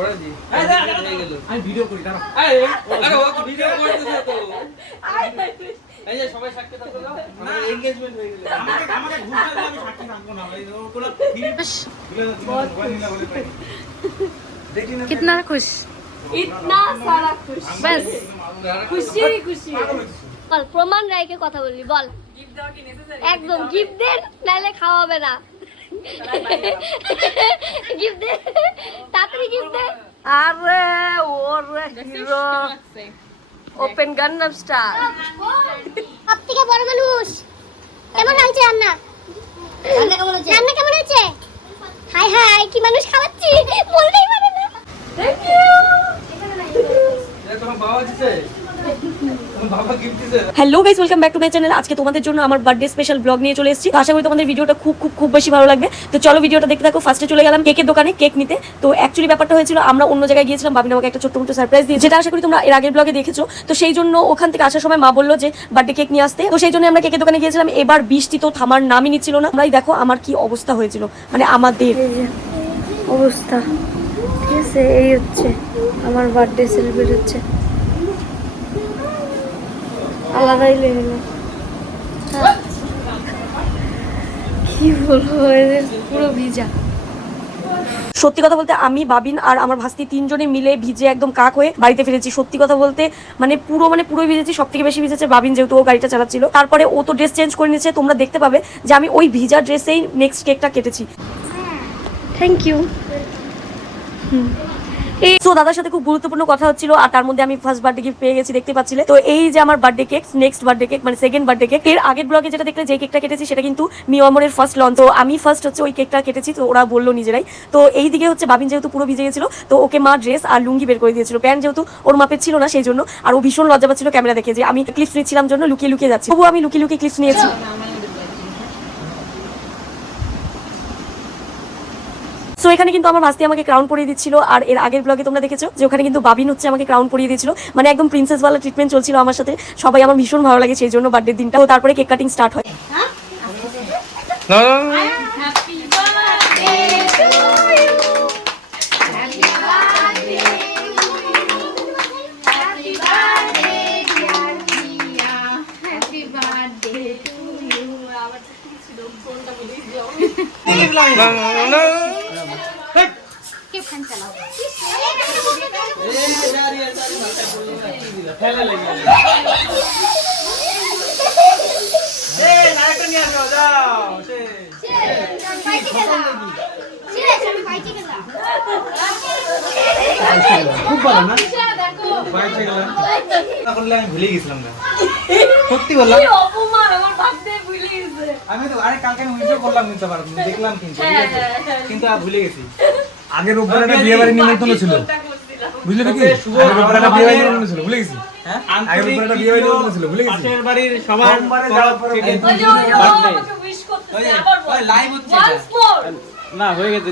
পড়া জি হয়ে গেল আমি ভিডিও করি দাঁড়া আরে ও ভিডিও করতেছে তো এই যে সবাই সাক্ষী থাকলো আমাদের এনগেজমেন্ট হয়ে গেল আমাকে ঘুরতে দিলে আমি সাক্ষী থাকবো না ভাই ওগুলো कितना खुश इतना सारा खुश बस खुशी ही खुशी বল প্রমাণ রাইকে কথা বলবি বল गिफ्ट देওয়া কি নেসেসারি একদম গিফট দেন নাইলে খাওয়া হবে না গিফট দে তাড়াতাড়ি গিফট দে আরে ওরে হিরো ওপেন গান্নাম স্টার সবথেকে বড় মানুষ কেমন লাগছে রান্না রান্না কেমন হয়েছে হাই হাই কি মানুষ খাওয়াচ্ছি বলতেই পারে না थैंक यू এটা তোমার বাবা দিছে তোমার বাবা গিফট দিছে hello guys welcome back to my channel. আজকে তোমাদের জন্য আমার বার্থডে স্পেশাল ব্লগ নিয়ে চলে এসেছি। আশা করি তোমাদের ভিডিওটা খুব বেশি ভালো লাগবে। তো চলো ভিডিওটা দেখতে থাকো। ফার্স্টে চলে গেলাম কেকের দোকানে কেক নিতে। তো অ্যাকচুয়ালি ব্যাপারটা হয়েছিল আমরা অন্য জায়গায় গিয়েছিলাম, বাবিন আমাকে একটা ছোট্ট মোটো সারপ্রাইজ দিয়ে, যেটা আশা করি তোমরা এর আগের ব্লগে দেখেছো। তো সেই জন্য ওখান থেকে আসার সময় মা বললো যে বার্থডে কেক নিয়ে আসতে। তো সেই জন্য আমরা কেকের দোকানে গিয়েছিলাম। এবার বৃষ্টি তো থামার নামই নিচ্ছিল না। আমরাই দেখো আমার কি অবস্থা হয়েছিল, মানে আমাদের অবস্থা ঠিক আছে। এই হচ্ছে আমার বার্থডে সেলিব্রেট হচ্ছে, আলাদাই লেগে গেল। কি বলবো, এদের পুরো ভিজা। সত্যি কথা বলতে আমি বাবিন আর আমার ভাস্তি তিনজনে মিলে ভিজে একদম কাক হয়ে বাড়িতে ফিরেছি। সত্যি কথা বলতে মানে পুরোই ভিজেছি। সব থেকে বেশি ভিজেছে বাবিন, যেহেতু ও গাড়িটা চালাচ্ছিল। তারপরে ও তো ড্রেস চেঞ্জ করে নিয়েছে, তোমরা দেখতে পাবে যে আমি ওই ভিজা ড্রেসেই নেক্সট কেকটা কেটেছি। Thank you. তো দাদার সাথে খুব গুরুত্বপূর্ণ কথা হচ্ছিল, আর তার মধ্যে আমি ফার্স্ট বার্থডে গিফট পেয়ে গেছি, দেখতে পাচ্ছিলে। তো এই যে আমার birthday cake, next birthday cake মানে সেকেন্ড বার্থডে কেক। এর আগের ব্লগে যেটা দেখলে যে কেকটা কেটেছি সেটা কিন্তু মিও আমরের ফার্স্ট লঞ্চ। তো আমি ফার্স্ট হচ্ছে ওই কেকটা কেটেছি, তো ওরা বললো নিজেরাই। তো এই দিকে হচ্ছে বাবিন যেহেতু পুরো ভিজে গেছিল, তো ওকে মা ড্রেস আর লুঙ্গি বের করে দিয়েছিল। প্যান্ট যেহেতু ওর মাপের ছিল না সেই জন্য, আর ও ভীষণ লজ্জা পাচ্ছিল ক্যামেরা দেখে যে আমি ক্লিপস নিচ্ছিলাম জন্য লুকিয়ে যাচ্ছি। তবুও আমি লুকিয়ে ক্লিপস নিয়েছি। সো এখানে কিন্তু আমার ভাস্তি আমাকে ক্রাউন পরিয়ে দিচ্ছিল, আর এর আগের ব্লগে তোমরা দেখেছো যে ওখানে কিন্তু বাবিন হচ্ছে আমাকে ক্রাউন পরিয়ে দিয়েছিল। মানে একদম প্রিন্সেসওয়ালা ট্রিটমেন্ট চলছিল আমার সাথে। সবাই আমার ভীষণ ভালো লাগে সেই জন্য বার্থডে দিনটা। তো তারপরে কেক কাটিং স্টার্ট হয়। না happy birthday to you happy birthday happy birthday dear Priya happy birthday to you আবার কি ছিল ফোনটা বলি দিও না কে ফ্যান চালাও এই यार মাথা বললো না কি দিলা ফেলে লাগিয়ে এই নায়ক নিয়ে আসো যাও সে বাইকে গেলা সিরিয়াস আমি বাইকে গেলা খুব ভালো না দেখো বাইরে গেলাম না করলে আমি ভুলে গেছিলাম না সত্যি বললাম কি অপমান আমার বার্থডে ভুলে গেছে আমি তো আরে কালকে আমি উইশও করলাম কিন্তু আবার দেখলাম কিন্তু ঠিক আছে? কিন্তু আর ভুলে গেছি আগের রোববার একটা বিয়ে বাড়ির নিমন্ত্রণ ছিল বুঝলে কি আগের রোববার একটা বিয়ে বাড়ির নিমন্ত্রণ ছিল ভুলে গেছি হ্যাঁ আগের রোববার একটা বিয়ে বাড়ির নিমন্ত্রণ ছিল ভুলে গেছি পাশের বাড়ির সবার থেকে ওই যে বার্থডে আমাকে উইশ করতেছে আবার বল লাইভ হচ্ছে once more না হয়ে গেছে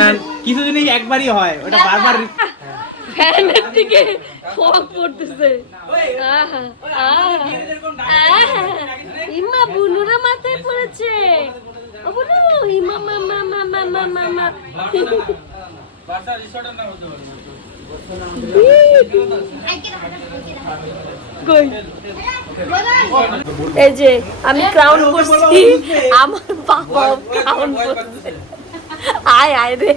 না কিছু জিনিস একবারই হয় ওটা বারবার ফ্যানের দিকে ফগ করতেছে। ইমা বুনুরা মাথায় পড়েছে। ও বুনু ইমা মামা মামা মামা মামা। বাসা রিসর্টের নাম হতে পারে কই এই যে আমি ক্রাউন করছি, আমার বাবা ক্রাউন করছে। আয় আয় রে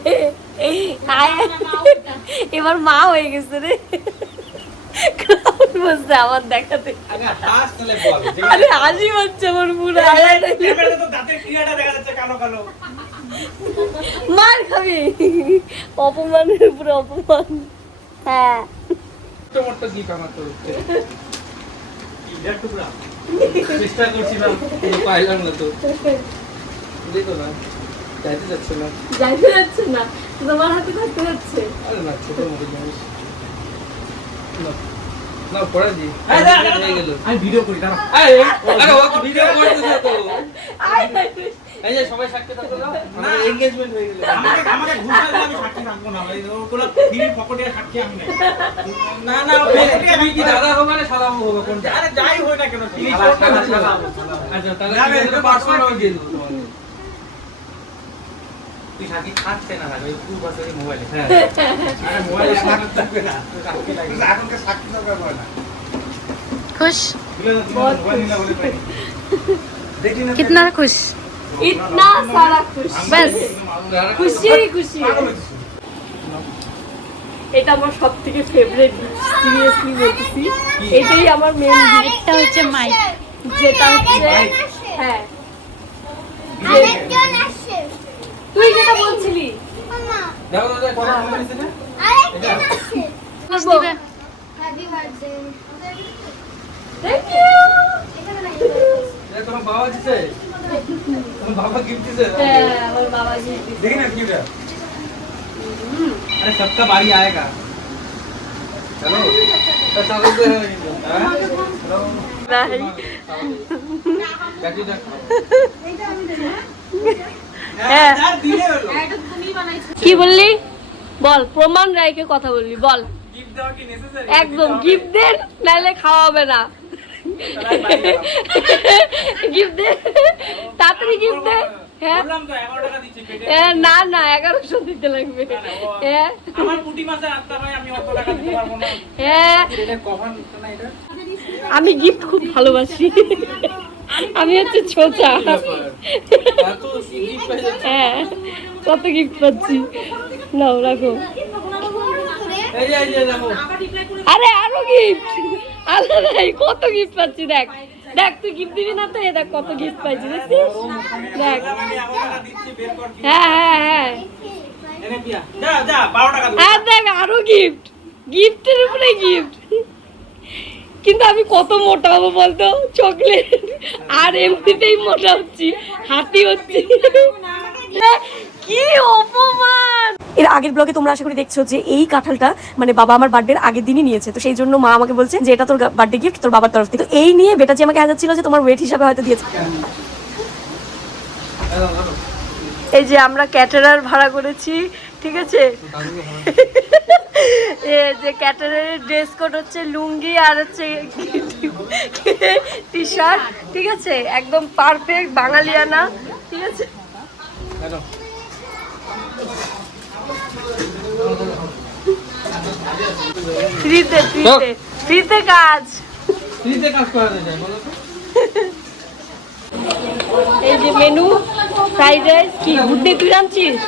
আয়, এবার মা হয়ে গেছে রে। ক্রাউন বসছে আমার দেখাতে। আগে হাস তাহলে বল আরে হাসি হচ্ছে আমার পুরো। ক্যামেরাতে তো দাঁতের ক্রিয়াটা দেখা যাচ্ছে কালো কালো মার খাবি, অপমানের উপরে অপমান। হ্যাঁ মোট্টো কি কামার তো এটা টুকরা চেষ্টা করছিলাম কিন্তু পাইলাম না তো দেখো না যাইতে যাচ্ছে না যাইতে যাচ্ছে না, তোমার হাতে থাকতে যাচ্ছে। আরে না ছোট মোটো জিনিস না পড়া জি হয়ে গেল আমি ভিডিও করি দাঁড়া আরে ও ভিডিও করতেছে তো এই যে সবাই সাক্ষী থাকলো আমাদের এনগেজমেন্ট হয়ে গেল আমাকে ঘুরতে দিলে আমি সাক্ষী থাকবো না ভাই ওগুলো ফিরে পকেটে সাক্ষী আমি নাই না তুমি কি দাদা হবে না শালা হবে কোনটা আরে যাই হয় না কেন ফিরে আচ্ছা তাহলে পার্সোনাল হয়ে গেল তুই সাথী খাচ্ছে না ওই খুব আছে মোবাইলে হ্যাঁ আরে মোবাইলে সাথী থাকবে না সাথী লাগে এখনকার সাথী দরকার পড়ে না खुश মোবাইল নিলা বলে পাই দেখি না कितना खुश इतना सारा खुश बस খুশি খুশি এটা আমার সবথেকে ফেভারিট সিরিয়াসলি বলতেছি এটাই আমার মেইন একটা হচ্ছে মাইক যেটা হচ্ছে হ্যাঁ আরেকজন আসছে তুই যেটা বলছিলি মামা দেখো দাদা কথা বলছিস না আরেকজন আসছে বলবো হ্যাপি বার্থডে থ্যাংক ইউ দেখ তোমার বাবা দিছে তোমার বাবা গিফট দিছে হ্যাঁ আমার বাবা জি দেখি না কি अरे सबका बारी आएगा চলো তা চালু দে হ্যাঁ হ্যালো কাটি দেখ হ্যাঁ यार दिले হলো কি বললি বল প্রমাণ রাইকে কথা বললি বল गिफ्ट দেওয়া কি নেসেসারি একদম গিফট দেন নাহলে খাওয়া হবে না গিফট দে তাড়াতাড়ি গিফট দে হ্যাঁ বললাম তো 11 টাকা দিচ্ছি পেটে না না 1100 দিতে লাগবে হ্যাঁ আমার পুটি মাছের আত্মা ভাই আমি অত টাকা দিতে পারবো না হ্যাঁ এটা কখন না এটা আমি গিফট খুব ভালোবাসি আমি হচ্ছে ছোচা এত গিফট পাই যাচ্ছে হ্যাঁ কত গিফট পাচ্ছি নাও রাখো এই যে দেখো আরে আরো গিফট আরে ভাই কত গিফট পাচ্ছি দেখ দেখ তুই গিফট দিবি না তো এ দেখ কত গিফট পাইছি দেখছিস দেখ আমি 11 টাকা দিচ্ছি বের কর কি হ্যাঁ হ্যাঁ হ্যাঁ এনে পিয়া যা যা 12 টাকা দে আর দেখ আরো গিফট গিফটের উপরে গিফট কিন্তু আমি কত মোটা হবো বলতো চকলেট আর এমনিতেই মোটা হচ্ছি হাতি হচ্ছি কি অপমান এর আগের ব্লগে তোমরা আশা করি দেখছো যে এই কাঁঠালটা মানে বাবা আমার বার্থডের আগের দিনই নিয়েছে, তো সেই জন্য মা আমাকে বলছে যে এটা তোর বার্থডে গিফট তোর বাবার তরফ থেকে। তো এই নিয়ে বেটাজি আমাকে হাজাচ্ছিল যে তোমার ওয়েট হিসাবে হয়তো দিয়েছে। এই যে আমরা ক্যাটারার ভাড়া করেছি, ঠিক আছে? এই যে ক্যাটারারের ড্রেস কোড হচ্ছে লুঙ্গি আর হচ্ছে টি শার্ট, ঠিক আছে? একদম পারফেক্ট বাঙালিয়ানা, ঠিক আছে? ফ্রিতে ফ্রিতে ফ্রিতে কাজ, ফ্রিতে কাজ করা যায় বলো তো। এই যে মেনু फ्राइड राइस की बुद्धि तू जानचिस?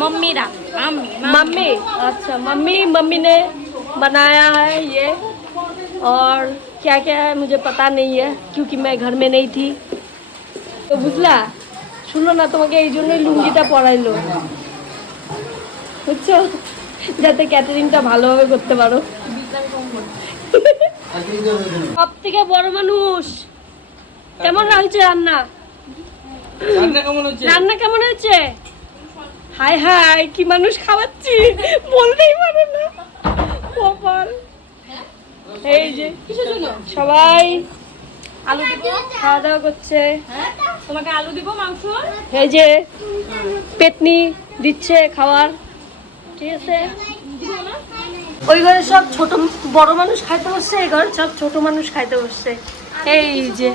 मम्मी रा मम्मी, अच्छा मम्मी ने बनाया है ये, और क्या क्या है मुझे पता नहीं है क्योंकि मैं घर में नहीं थी। तो বুঝলা, শুনো না, তোমাকে এই জন্যই লুঙ্গিটা পরাইলো, বুঝছো? যাতে ক্যাটারিংটা ভালোভাবে করতে পারো। সব থেকে বড় মানুষ, কেমন হয়েছে রান্না? রান্না কেমন হচ্ছে? রান্না কেমন হয়েছে? হাই হাই, কি মানুষ খাওয়াচ্ছি, বলতেই পারে না কপাল। এই যে সবাই আলু দিব, খাওয়া দাওয়া করছে। তোমাকে আলু দিব মাংস এই যে পেতনি দিচ্ছে খাওয়ার, ঠিক আছে? ওই ঘরে সব ছোট বড় মানুষ খাইতে বসছে, এই ঘরে সব ছোট মানুষ খাইতে বসছে। এই যে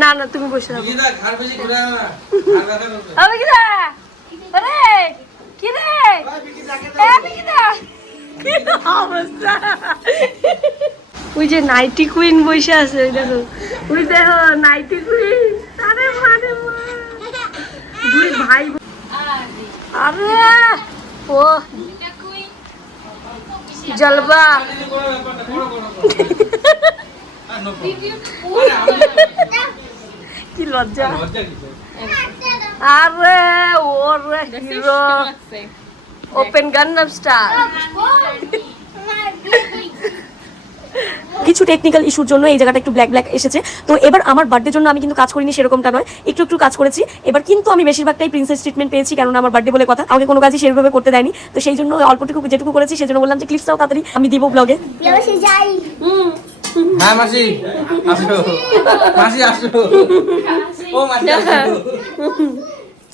না না তুমি বসে থাকো। বিকিদা ঘর বেশি ঘুরে না, ঘর ব্যথা করবে। আরে কি রে? আরে কি রে? এ বিকিদা, কি অবস্থা? ওই যে নাইটি কুইন বসে আছে, ওই দেখো, ওই দেখো নাইটি কুইন। আরে মানে দুই ভাই, আরে ও জলবা। যদি কোনো ব্যাপারটা বড় বড় আর নো কি লজ্জা, লজ্জা কিছু। আরে ওরে হিরো ওপেন গান্নাম স্টার। কিছু টেকনিক্যাল ইস্যুর জন্য এই জায়গাটা একটু ব্ল্যাক ব্ল্যাক এসেছে। তো এবার আমার বার্থডের জন্য আমি কিন্তু কাজ করিনি সেরকমটা নয়, একটু একটু কাজ করেছি এবার, কিন্তু আমি বেশিরভাগটাই প্রিন্সেস ট্রিটমেন্ট পেয়েছি, কেননা আমার বার্থডে বলে কথা, আমাকে কোনো কাজই সেভাবে করতে দেয়নি। তো সেই জন্য অল্পটুকু যেটুকু করেছি সেজন্য বললাম যে ক্লিপসটাও তাড়াতাড়ি আমি দিব ব্লগে। অবশ্যই যাই হ্যাঁ মাসি আসো, মাসি আসো, ও মাসি আসো।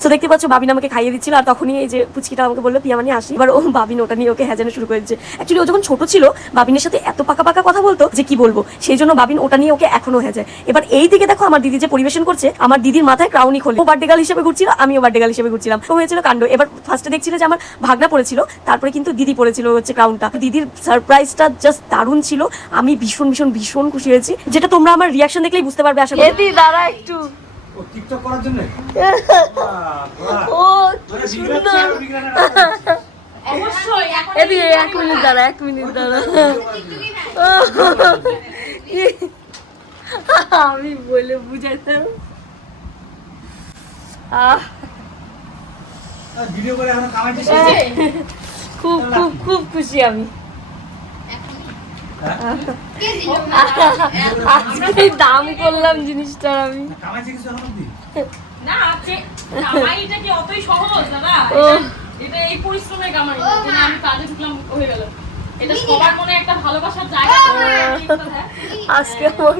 তো দেখতে পাচ্ছ বাবিন আমাকে খাইয়ে দিচ্ছিল, আর তখনই এই যে পুচকিটা আমাকে বললো পিয়ামানি আসি। এবার ও বাবিন ওটা নিয়ে ওকে হ্যাজানো শুরু করে দিচ্ছে। অ্যাকচুয়ালি ও যখন ছোট ছিল বাবিনের সাথে এত পাকা পাকা কথা বলতো যে কি বলবো, সেই জন্য বাবিন ওটা নিয়ে ওকে এখনো হ্যাজায়। এবার এই দিকে দেখো আমার দিদি যে পরিবেশন করছে, আমার দিদির মাথায় ক্রাউনই খোলে। ও বার্থডে গার্ল হিসেবে ঘুরছিল, আমিও বার্থডে গার্ল হিসেবে ঘুরছিলাম। তো হয়েছিল কাণ্ড। এবার ফার্স্টে দেখছিল যে আমার ভাগনা পড়েছিল, তারপরে কিন্তু দিদি পড়েছিল হচ্ছে ক্রাউনটা। দিদির সারপ্রাইজটা জাস্ট দারুণ ছিল। আমি ভীষণ ভীষণ ভীষণ খুশি হয়েছি, যেটা তোমরা আমার রিয়াকশন দেখলেই বুঝতে পারবে। আশা করি এদি দাঁড়া একটু। ও টিকটক করার জন্য ও কি সুন্দর। এদি 1 মিনিট দাঁড়া, 1 মিনিট দাঁড়া। আমি বলে বুঝাইতাম। ভিডিও করে এখন কামাইতে খুব খুব খুব খুশি আমি। কে দিল? আজকে দাম করলাম জিনিসটার আমি। কামাইছে কিছু এখন অবধি? না আছে কামাইটা কি অতই সহজ দাদা? ও এটা এই পরিশ্রমের কামাই না, যেটা আমি কাজে ঢুকলাম হয়ে গেল। এটা সবার মনে একটা ভালোবাসার জায়গা হ্যাঁ। আজকে আমার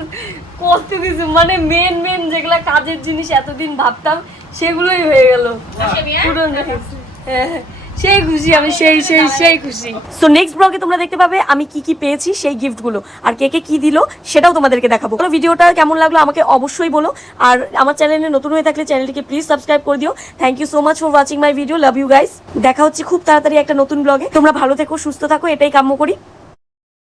কত কিছু মানে মেন মেন যেগুলা কাজের জিনিস এতদিন ভাবতাম সেগুলোই হয়ে গেল। পূরণ হয়েছে। হ্যাঁ, সেই খুশি আমি, সেই সেই সেই খুশি। সো নেক্সট ব্লগে তোমরা দেখতে পাবে আমি কি কি পেয়েছি সেই গিফটগুলো, আর কে কে কি দিল সেটাও তোমাদেরকে দেখাবো। তো ভিডিওটা কেমন লাগলো আমাকে অবশ্যই বলো, আর আমার চ্যানেলে নতুন হয়ে থাকলে চ্যানেলটিকে প্লিজ সাবস্ক্রাইব করে দিও। Thank you so much for watching my video. Love you guys. দেখা হচ্ছে খুব তাড়াতাড়ি একটা নতুন ব্লগে। তোমরা ভালো থেকো, সুস্থ থাকো, এটাই কাম্য করি।